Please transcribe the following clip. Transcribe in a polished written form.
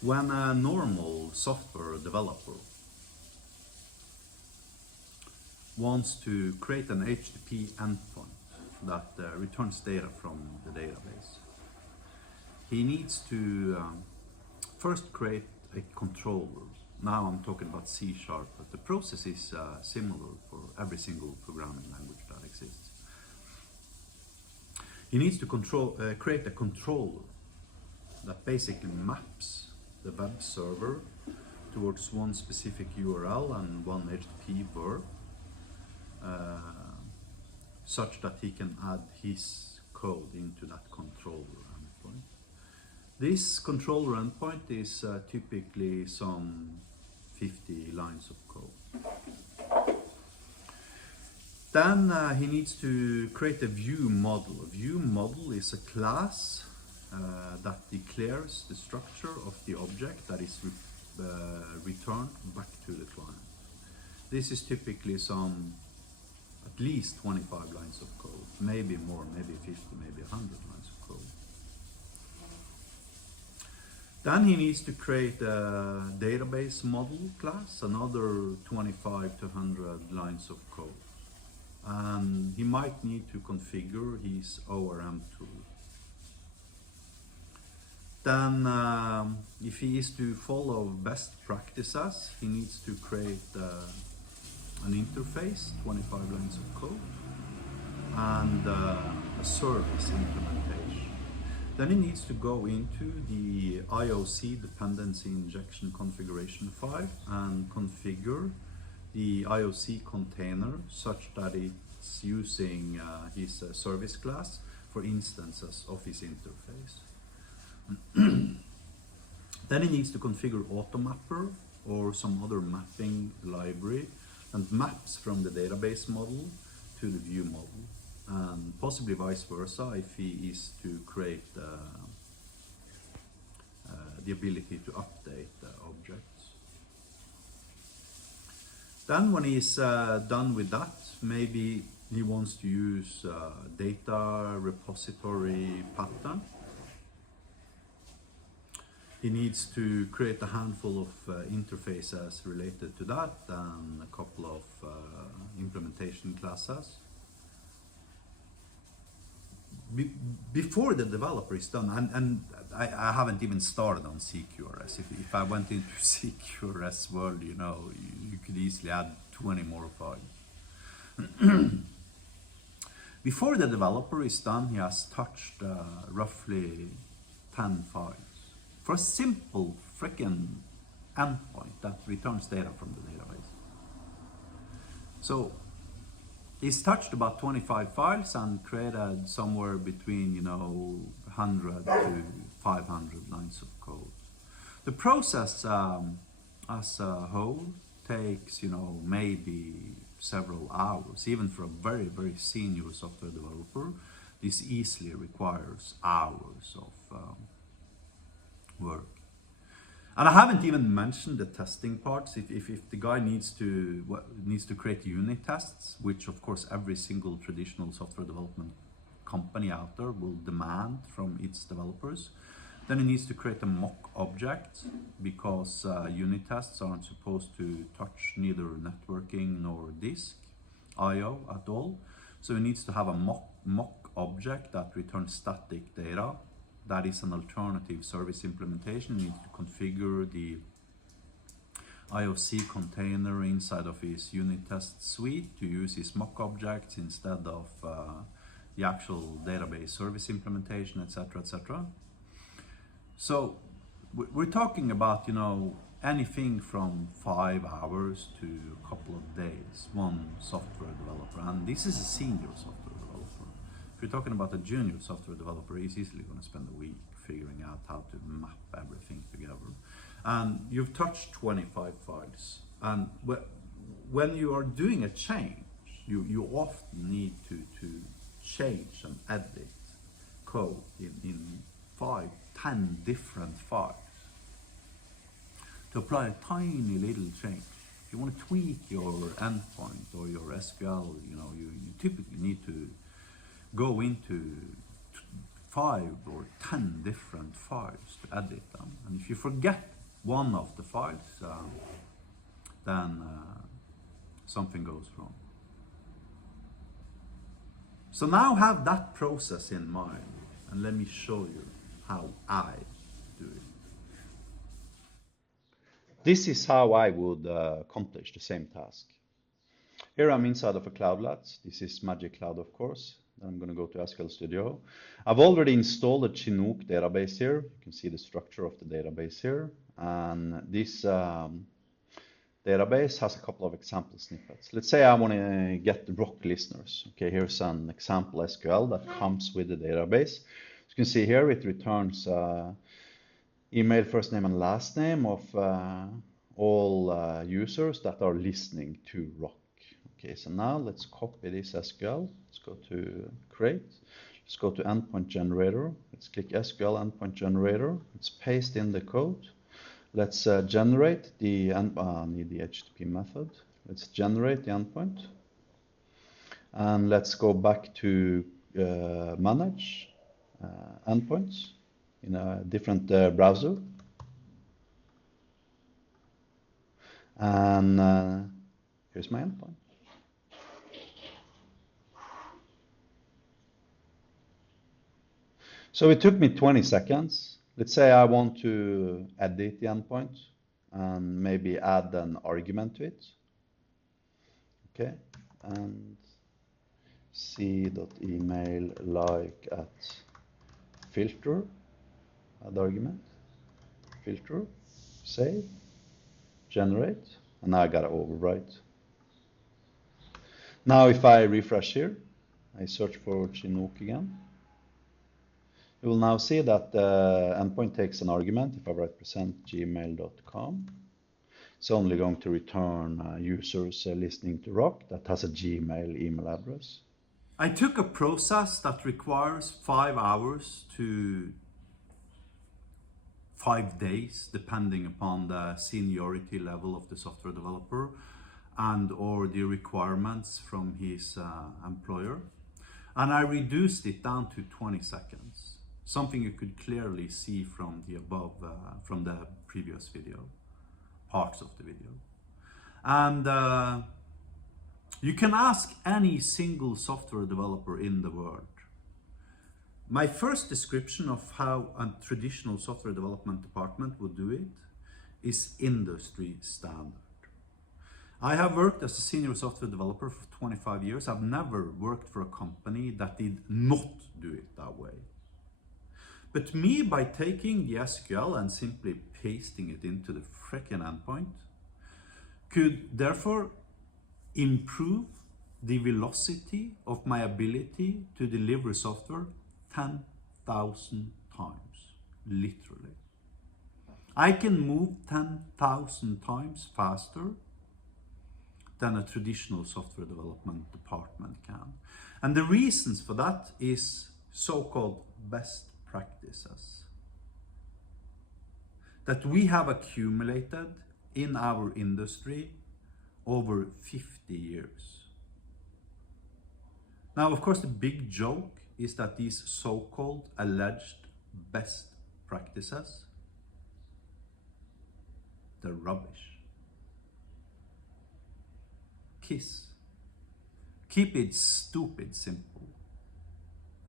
When a normal software developer wants to create an HTTP endpoint that returns data from the database, he needs to first create a controller. Now I'm talking about C#, but the process is similar for every single programming language that exists. He needs to create a controller that basically maps the web server towards one specific URL and one HTTP verb, such that he can add his code into that controller endpoint. This controller endpoint is typically some 50 lines of code. Then he needs to create a view model. A view model is a class that declares the structure of the object that is returned back to the client. This is typically at least 25 lines of code, maybe more, maybe 50, maybe 100 lines of code. Then he needs to create a database model class, another 25 to 100 lines of code. And he might need to configure his ORM tool. Then, if he is to follow best practices, he needs to create an interface, 25 lines of code, and a service implementation. Then he needs to go into the IOC dependency injection configuration file and configure the IOC container such that it's using his service class for instances of his interface. Then he needs to configure AutoMapper or some other mapping library and maps from the database model to the view model, and possibly vice versa if he is to create the ability to update objects. Then when he's done with that, maybe he wants to use data repository pattern. He needs to create a handful of interfaces related to that and a couple of implementation classes. Before the developer is done, and I haven't even started on CQRS. If I went into CQRS world, you know, you could easily add 20 more files. Before the developer is done, he has touched roughly 10 files. For a simple freaking endpoint that returns data from the database. So he's touched about 25 files and created somewhere between 100 to 500 lines of code. The process as a whole takes maybe several hours. Even for a very, very senior software developer, this easily requires hours of work. And I haven't even mentioned the testing parts. If the guy needs to create unit tests, which of course every single traditional software development company out there will demand from its developers, then he needs to create a mock object, because unit tests aren't supposed to touch neither networking nor disk I/O at all. So he needs to have a mock object that returns static data. That is an alternative service implementation. He needs to configure the IOC container inside of his unit test suite to use his mock objects instead of the actual database service implementation, etc., etc. So we're talking about anything from 5 hours to a couple of days, one software developer, and this is a senior software developer. If you're talking about a junior software developer, he's easily going to spend a week figuring out how to map everything together. And you've touched 25 files. And when you are doing a change, you often need to change and edit code in 5, 10 different files to apply a tiny little change. If you want to tweak your endpoint or your SQL, you typically need to go into 5 or 10 different files to edit them. And if you forget one of the files, then something goes wrong. So now have that process in mind, and let me show you how I do it. This is how I would accomplish the same task. Here I'm inside of a Cloudlet. This is Magic Cloud, of course. Then I'm going to go to SQL Studio. I've already installed a Chinook database here. You can see the structure of the database here. And this database has a couple of example snippets. Let's say I want to get the rock listeners. Okay, here's an example SQL that comes with the database. As you can see here, it returns email, first name and last name of all users that are listening to rock. Okay, so now let's copy this SQL. Let's go to create. Let's go to endpoint generator. Let's click SQL endpoint generator. Let's paste in the code. Let's generate the need the HTTP method. Let's generate the endpoint. And let's go back to manage endpoints in a different browser. And here's my endpoint. So it took me 20 seconds. Let's say I want to edit the endpoint and maybe add an argument to it. Okay, and c.email like at filter, add argument, filter, save, generate, and now I got to overwrite. Now if I refresh here, I search for Chinook again. You will now see that the endpoint takes an argument. If I write %gmail.com, it's only going to return users listening to rock that has a Gmail email address. I took a process that requires 5 hours to 5 days, depending upon the seniority level of the software developer and or the requirements from his employer. And I reduced it down to 20 seconds. Something you could clearly see from the above, from the previous video, parts of the video. And you can ask any single software developer in the world. My first description of how a traditional software development department would do it is industry standard. I have worked as a senior software developer for 25 years. I've never worked for a company that did not do it that way. But me, by taking the SQL and simply pasting it into the frickin' endpoint, could therefore improve the velocity of my ability to deliver software 10,000 times, literally. I can move 10,000 times faster than a traditional software development department can. And the reasons for that is so-called best practices that we have accumulated in our industry over 50 years. Now, of course, the big joke is that these so-called alleged best practices, they're rubbish. KISS. Keep it stupid simple.